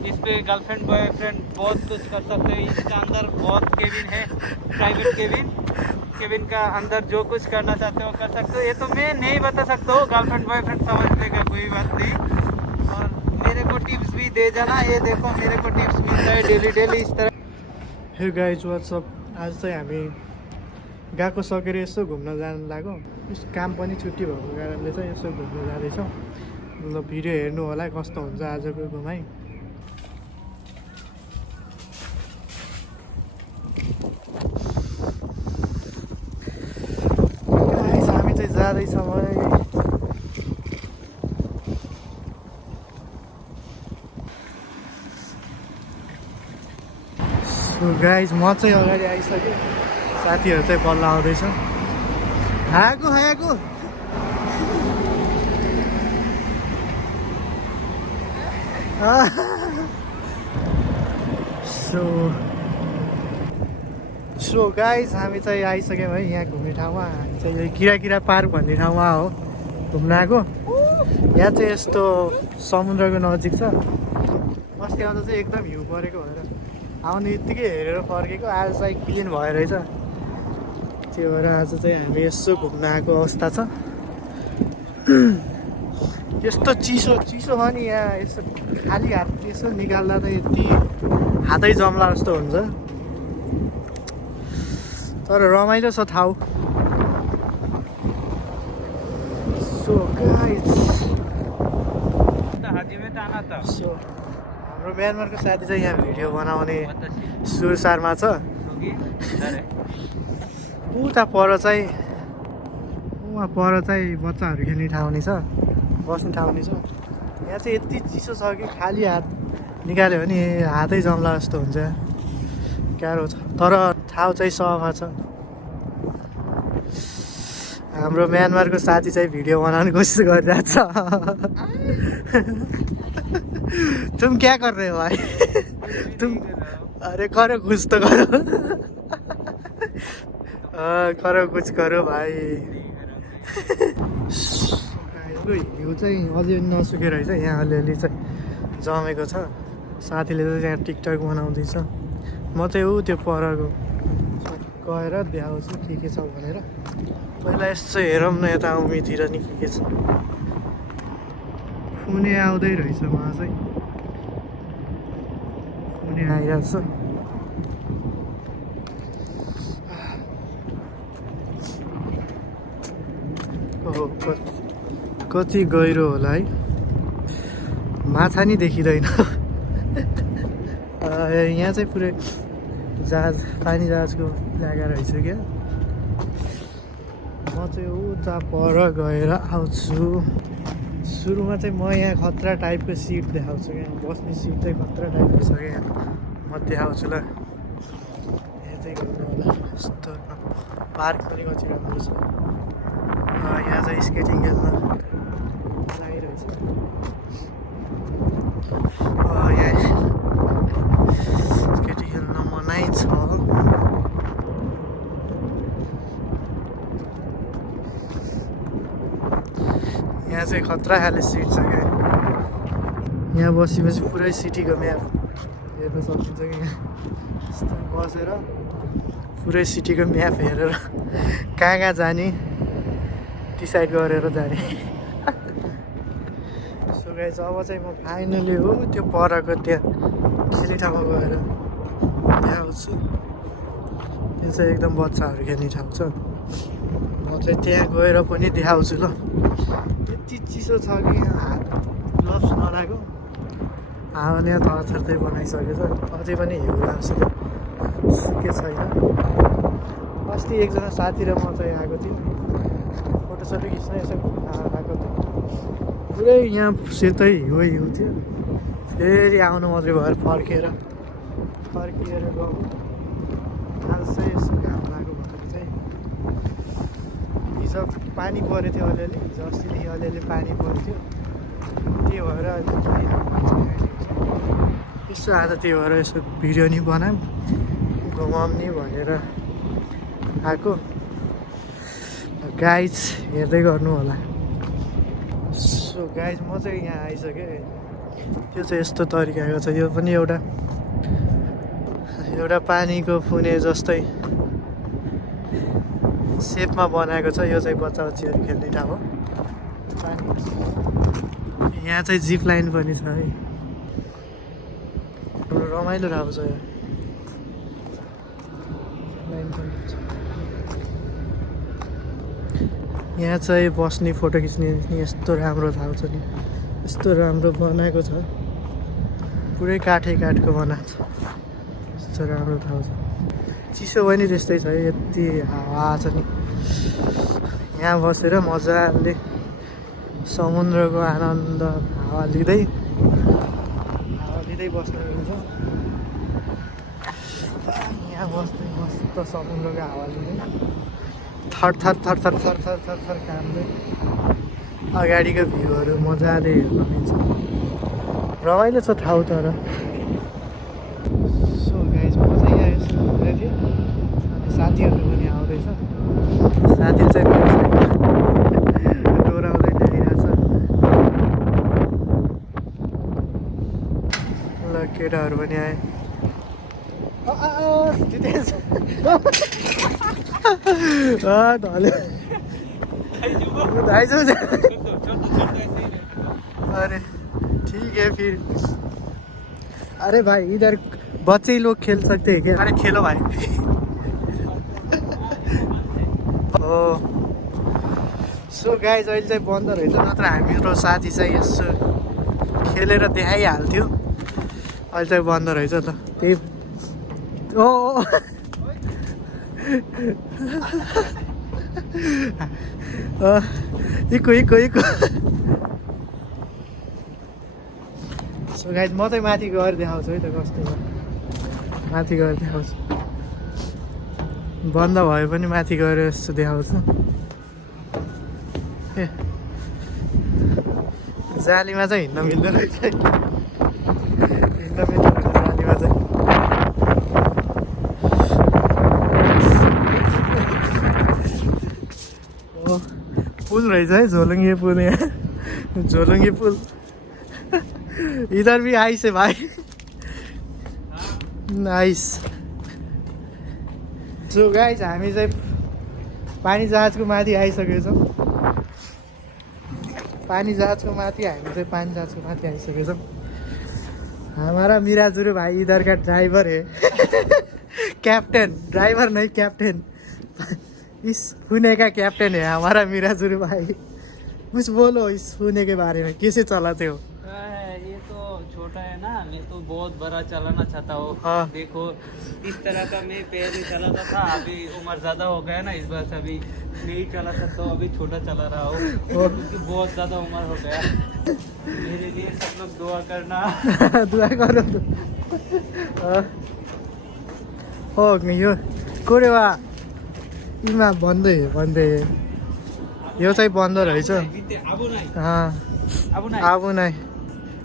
इस pay girlfriend boyfriend बहुत कुछ कर सकते हैं। इसके अंदर बहुत केबिन है, प्राइवेट केबिन। केबिन का अंदर जो कुछ करना चाहते हो कर सकते हो। ये तो मैं नहीं बता सकता हूँ, गर्लफ्रेंड बॉयफ्रेंड समझने का कोई बात नहीं। और मेरे को टिप्स भी दे जाना। ये देखो मेरे को टिप्स मिलता है डेली डेली इस तरह। हे गाइज वाट्सअप, आज चाहिँ हामी गएको सकेर यसो घुम्न जानु लाग्यो। काम पनि छुट्टी भएको कारणले चाहिँ यसो घुम्न जाँदैछौँ। ल भिडियो हेर्नु होला कस्तो हुन्छ आजको घुमाइ। हामी चाहिँ जाँदैछौँ है। गाइज म चाहिँ अगाडि आइसकेँ, साथीहरू चाहिँ बल्ल आउँदैछ। आएको आएको सो गाइज हामी चाहिँ आइसक्यौँ है यहाँ घुम्ने ठाउँमा। हामी चाहिँ यो किरा पार्क भन्ने ठाउँमा हो घुम्न आएको। यहाँ चाहिँ यस्तो समुद्रको नजिक छ। अस्ति आउँदा चाहिँ एकदम हिउँ परेको भएर आउने यत्तिकै हेरेर फर्केको। आज चाहिँ क्लिन भयो रहेछ, त्यो भएर आज चाहिँ हामी यसो घुम्न आएको अवस्था छ। यस्तो चिसो चिसो हो नि यहाँ। यसो खाली हात यसो निकाल्दा त यति हातै जम्ला जस्तो हुन्छ, तर रमाइलो छ ठाउँ। सो गाइस सो हाम्रो म्यानमारको साथी चाहिँ यहाँ भिडियो बनाउने सुरसारमा छ। उता पर चाहिँ उहाँ पर चाहिँ बच्चाहरू खेल्ने ठाउँ नि छ, बस्ने ठाउँ नि छ। यहाँ चाहिँ यति चिसो छ कि खाली हात निकाल्यो भने हातै जम्ला जस्तो हुन्छ, गाह्रो छ। तर ठाउँ चाहिँ सफा छ। हाम्रो म्यानमारको साथी चाहिँ भिडियो बनाउने कोसिस गरिरहेको छ। तुम क्या कर रहे हो भाइ? तुम अरे करो कुछ तो करो। करो कुछ करो भाइ। हिउँ चाहिँ अझै नसुकेर रहेछ, यहाँ अलिअलि चाहिँ जमेको छ। साथीले चाहिँ यहाँ टिकटक बनाउँदैछ। म चाहिँ ऊ त्यो परको गएर देखाउँछु के छ भनेर। पहिला यसो हेरौँ न यता उमीतिर नि के छ। फुने आउँदै रहेछ उहाँ चाहिँ, फुने आइरहेको छ। कति गहिरो होला है, माछा नि देखिँदैन। यहाँ चाहिँ पुरै जहाज, पानी जहाजको जग्गा रहेछ क्या। म चाहिँ उता पर गएर आउँछु। सुरुमा चाहिँ म यहाँ खतरा टाइपको सिट देखाउँछु। यहाँ बस्ने सिट चाहिँ खतरा टाइपको छ क्या, म देखाउँछु ल। यहाँ चाहिँ घुम्नु होला। यस्तो पार्क पनि कति राम्रो छ। यहाँ चाहिँ स्केटिङ खेल्न लागिरहेछ। यहाँ स्केटिङ खेल्न मनाइ छ। यहाँ चाहिँ खतरा खाले सिट छ क्या। यहाँ बसेपछि पुरै सिटीको म्याप हेर्न सकिन्छ कि यहाँ बसेर पुरै सिटीको म्याप हेरेर कहाँ कहाँ जाने डिसाइड गरेर जाने। सो गाइस अब चाहिँ म फाइनली हो त्यो परको त्यहाँ खेल्ने ठाउँमा गएर देखाउँछु। त्यो चाहिँ एकदम बच्चाहरू खेल्ने ठाउँ छ। म चाहिँ त्यहाँ गएर पनि देखाउँछु ल। यति चिसो छ कि यहाँ हात ग्लोभ्स नलागो। हावाले थरथर्दै बनाइसकेको छ, अझै पनि हिउँ लाग्छ, सुके छैन। अस्ति एकजना साथी र म चाहिँ आएको थियौँ, फोटोसोटो खिच्न यसो आएको थियो। पुरै यहाँ सेतै हिउँ थियो। फेरि आउनु मात्रै भएर फर्किएर गयो। आज चाहिँ यसो घाम लाग्यो भनेर चाहिँ हिजो पानी परेको थियो अलिअलि, हिजो अस्तिदेखि अलिअलि पानी परेको थियो। त्यही भएर यसो आज त्यही भएर यसो भिडियो नि बनाऊँ घुमाउने भनेर आएको। गाइज हेर्दै गर्नु होला। सो गाइज म चाहिँ यहाँ आइसकेँ। त्यो चाहिँ यस्तो तरिकाको छ। यो पनि एउटा पानीको फुने जस्तै सेपमा बनाएको छ। यो चाहिँ बच्चा बच्चीहरू खेल्ने ठाउँ हो। यहाँ चाहिँ जिप लाइन पनि छ है। रमाइलो ठाउँ छ यो। यहाँ चाहिँ बस्ने फोटो खिच्ने यस्तो राम्रो ठाउँ छ नि। यस्तो राम्रो बनाएको छ। पुरै काठको बनाएको छ। यस्तो राम्रो ठाउँ छ। चिसो पनि त्यस्तै छ। यति हावा छ नि। यहाँ बसेर मजाले समुद्रको आनन्द हावा लिँदै बस्न मिल्छ। यहाँ बस्दै मस्त समुद्रको हावा लिँदै थर थर काम्दै अगाडिको भ्यूहरू मजाले हेर्न मिल्छ। रमाइलो छ ठाउँ तर। सो गाइज म चाहिँ यहाँ यसो घुम्दै थिएँ अनि साथीहरू पनि आउँदैछ। साथी चाहिँ मेरो साइडमा डोराउँदै ल्याइरहेछ। ल केटाहरू पनि आए। अरे ठीक है फिर। अरे भाई इधर बच्चे लोग खेल सकते हैं क्या? अरे खेलो भाई। हो सो गाइज अहिले चाहिँ बन्द रहेछ, नत्र हाम्रो साथी चाहिँ यसो खेलेर देखाइहाल्थ्यो। अहिले चाहिँ बन्द रहेछ त त्यही। ओ इको सो गाइज म चाहिँ माथि गएर देखाउँछु है त कस्तो छ। माथि गएर देखाउँछु। बन्द भए पनि माथि गएर यस्तो देखाउँछु। ए जालीमा चाहिँ हिँड्न मिल्दो रहेछ है। हिँड्न मिल्दो रहेछ जालीमा चाहिँ। पुल रहेछ है झोलुङ्गे पुल। यहाँ झोलुङ्गे पुल। इधर भी आइस है भाइ। नाइस। सो गाइज हामी चाहिँ पानी जहाजको माथि आइसकेछौँ। पानी जहाजको माथि आइसकेछौँ। हमारा मिराजुरु भाई इधर का ड्राइवर है। कैप्टन, ड्राइवर नहीं कैप्टन। इस पुणे का कैप्टन है हमारा मिराजुरु भाई। कुछ बोलो इस पुणे के बारे में, कैसे चलाते हो? ये तो छोटा है ना, मैं तो बहुत बड़ा चलाना चाहता हूँ। हाँ। देखो इस तरह का मैं पहले चलाता था, अभी उम्र ज्यादा हो गया ना, इस बार से अभी नहीं चला सकता हूँ। अभी छोटा चला रहा हूँ क्योंकि बहुत ज्यादा उम्र हो गया। मेरे लिए सब लोग दुआ करना। दुआ करो। हो यो कोरेवा इमा बन्दै यो चाहिँ बन्द रहेछ। अब नै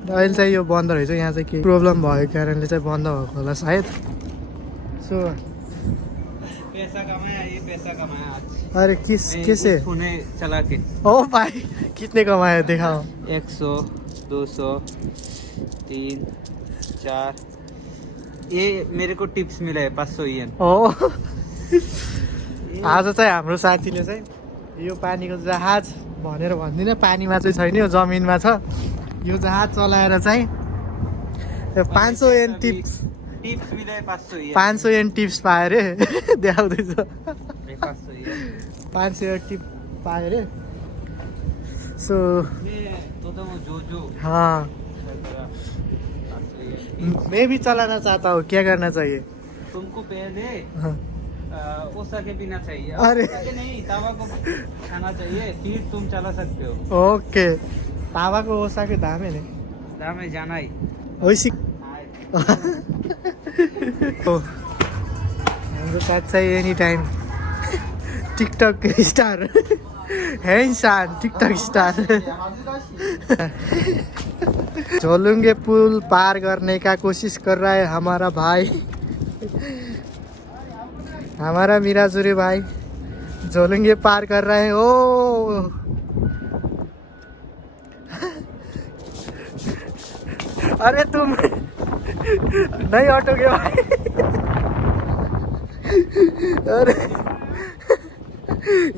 अहिले चाहिँ यो बन्द रहेछ। यहाँ चाहिँ केही प्रब्लम भएको कारणले चाहिँ बन्द भएको होला सायद। सो पैसा कमाया, ये पैसा कमाया आज। अरे किसे पुणे चला के। ओ भाई कितने कमाए दिखाओ। 100, 200, 3, 4। ये मेरे को टिप्स मिला है 500 येन। हो आज चाहिँ हाम्रो साथीले चाहिँ यो पानीको जहाज भनेर भन्दिनँ, पानीमा चाहिँ छैन, यो जमिनमा छ। यो जहाज चलाएर चाहिँ 500 येन टिप्स मिला है 500 येन। 500 येन टिप्स पाए रे। देखाउँदैछ 500 येन। 500 येन टिप पाए रे। सो जो हाँ मैं भी चलाना चाहता हूँ, क्या करना चाहिए? तुमको पहले हाँ। ओसा के पीना चाहिए। अरे नहीं, तावा को खाना चाहिए, फिर तुम चला सकते हो। ओके तावाको ओसाको दाम है दाम है जाना ही। वैसी हाम्रो साथ चाहिँ एनी टाइम टिकटक स्टार है, इंसान टिकटक स्टार। झोलुंगे पुल पार करने का कोशिश कर रहा है हमारा भाई, हमारा मिराजुरी भाई झोलुंगे पार कर रहे हैं। ओ अरे तुम नहीं ऑटोगे भाई। अरे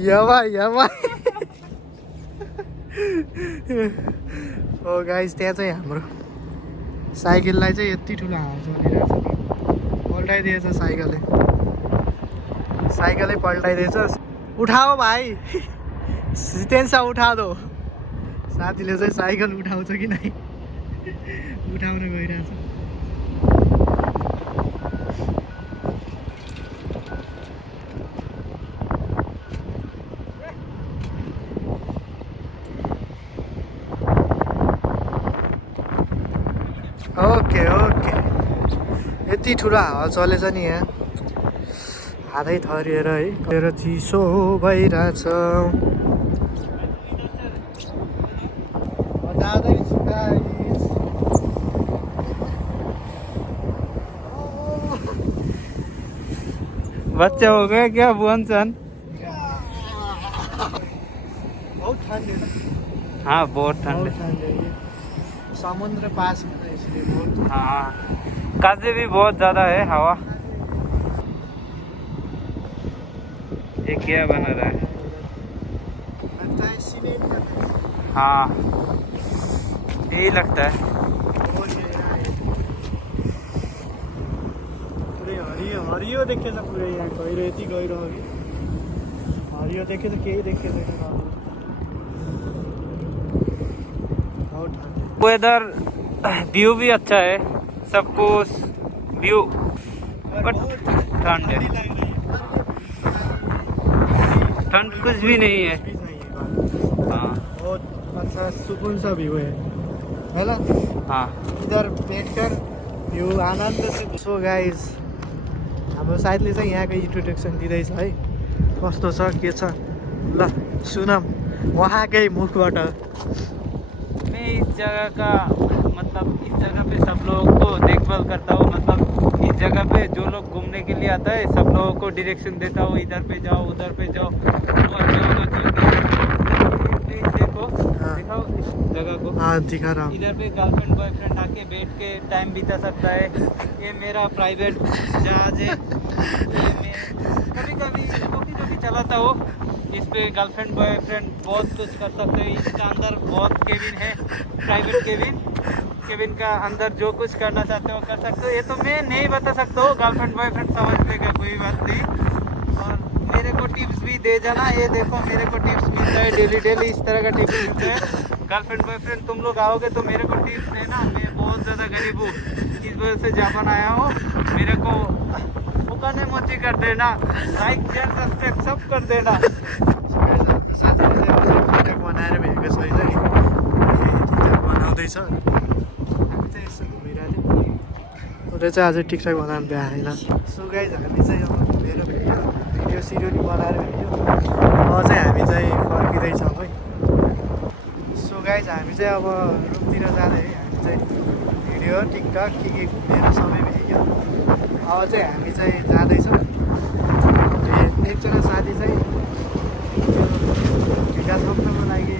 या हो गाइस, त्यहाँ चाहिँ हाम्रो साइकललाई चाहिँ यति ठुलो हावा चलिरहेछ कि पल्टाइदिएछ साइकलै पल्टाइदिएछ। उठाओ भाइ, सितेन्सा उठा दो। साथीले चाहिँ साइकल उठाउँछ कि नै उठाउन गइरहेछ। ओके यति ठुलो हावा चलेछ नि यहाँ, हातै थरिएर है, गएर चिसो भइरहेछ। जाँदैछु गाइस। बच्चा हो गया क्या भुवनसन? बहुत ठंड है ना। हाँ बहुत ठंड है। ठंड है, ये समुद्र पास है ना, इसलिए बहुत। हाँ काजे भी बहुत ज्यादा है हवा। ये क्या बना रहा है? लगता है सीमेंट का है। हाँ यही लगता है। और ये यहाँ है। पुरै हरियो देखेछ पुरै यहाँ, गहिरो यति गहिरो अघि हरियो देखेछ, केही देखेदैन। बहुत ठंड। वेदर व्यू भी अच्छा है, सब कुछ व्यू, बट ठंड है। ठंड कुछ भी नहीं है। हाँ बहुत अच्छा सुकून सा व्यू है ना। हाँ इधर बैठकर व्यू आनन्द से। सो गाइज, हाम्रो साथीले चाहिँ यहाँको इन्ट्रोडक्सन दिँदैछ है, कस्तो छ के छ। ल सुनौँ उहाँकै मुखबाट। मैं इस जगह का मतलब इस जगह पे सब लोगों को देखभाल करता हूँ। मतलब इस जगह पे जो लोग घूमने के लिए आता है सब लोगों को डायरेक्शन देता हूँ, इधर पे जाओ उधर पे जाओ। और देखो दिखाओ इस जगह को। हाँ दिखा रहा हूँ। इधर पे गर्लफ्रेंड बॉयफ्रेंड आके बैठ के टाइम बिता सकता है। ये मेरा प्राइवेट जहाज है, ये मैं कभी चलाता हूँ। इस पे गर्लफ्रेंड बॉयफ्रेंड बहुत कुछ कर सकते हैं। इसका अंदर बहुत केबिन है, प्राइवेट केबिन का अंदर जो कुछ करना चाहते हो कर सकते हो। ये तो मैं नहीं बता सकता हूँ, गर्लफ्रेंड बॉयफ्रेंड समझने का कोई बात नहीं। और मेरे को टिप्स भी दे जाना। ये देखो मेरे को टिप्स मिलता है डेली इस तरह का टिप्स मिलता है। गर्लफ्रेंड बॉयफ्रेंड तुम लोग आओगे तो मेरे को टिप्स देना। मैं बहुत ज़्यादा गरीब हूँ, इस वजह से जापान आया हूँ। मेरे को मुकाने मोची कर देना, लाइक शेयर सब्सक्राइब सब कर देना। साथीले चाहिँ टिकटक बनाएर भेटेको छैन नि, टिकटक बनाउँदैछ। हामी चाहिँ यसो घुमिरहेको थियौँ, उसले चाहिँ आज टिकटक बनाउनु भ्याएन। सो गाइज, हामी चाहिँ अब घुमेर भेट्यो, भिडियो सिडियो बनाएर भेट्यो। अब चाहिँ हामी चाहिँ फर्किँदैछौँ है। सो गाइज, हामी चाहिँ अब रुमतिर जाँदै हामी चाहिँ भिडियो टिकटक के घुमेर सबै भेट्यो। अब चाहिँ हामी चाहिँ जाँदैछौँ। एकजना साथी चाहिँ भिजा सक्नको लागि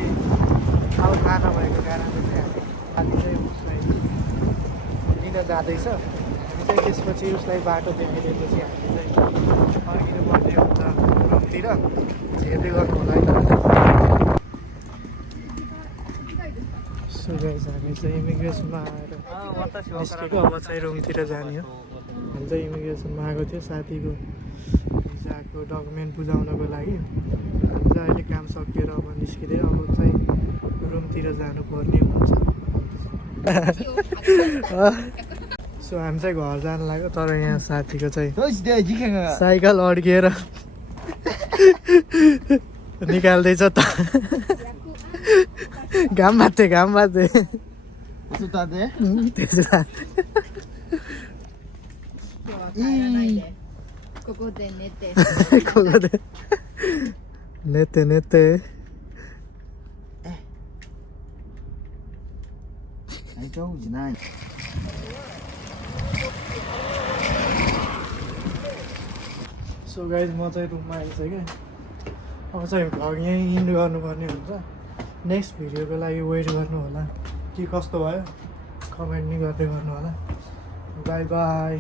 अब थाहा नभएको कारणले चाहिँ हामी चाहिँ उसलाई लिन जाँदैछ। हामी चाहिँ त्यसपछि उसलाई बाटो देखाइदिएपछि हामी चाहिँ फर्किनु पर्ने हुन्छ रुमतिर। हेर्दै गर्नु होला है। सो गाइस, हामी चाहिँ इमिग्रेसनमा आएर निस्केको, अब चाहिँ रुमतिर जाने हो। हामी चाहिँ इमिग्रेसनमा आएको थियो साथीको भिजाको डकुमेन्ट बुझाउनको लागि। हामी चाहिँ अहिले काम सकिएर अब निस्किँदै अब चाहिँ रुमतिर जानुपर्ने हुन्छ। सो हामी चाहिँ घर जानु लाग्यो, तर यहाँ साथीको चाहिँ साइकल अड्किएर निकाल्दैछ त। घाम बाध्यो नेते सो गाइज, म चाहिँ रुममा आइसकेँ। अब चाहिँ भ्लग यहीँ इन्ड गर्नुपर्ने हुन्छ। नेक्स्ट भिडियोको लागि वेट गर्नु होला कि कस्तो भयो। कमेन्ट नि गर्दै गर्नु होला बाई बाई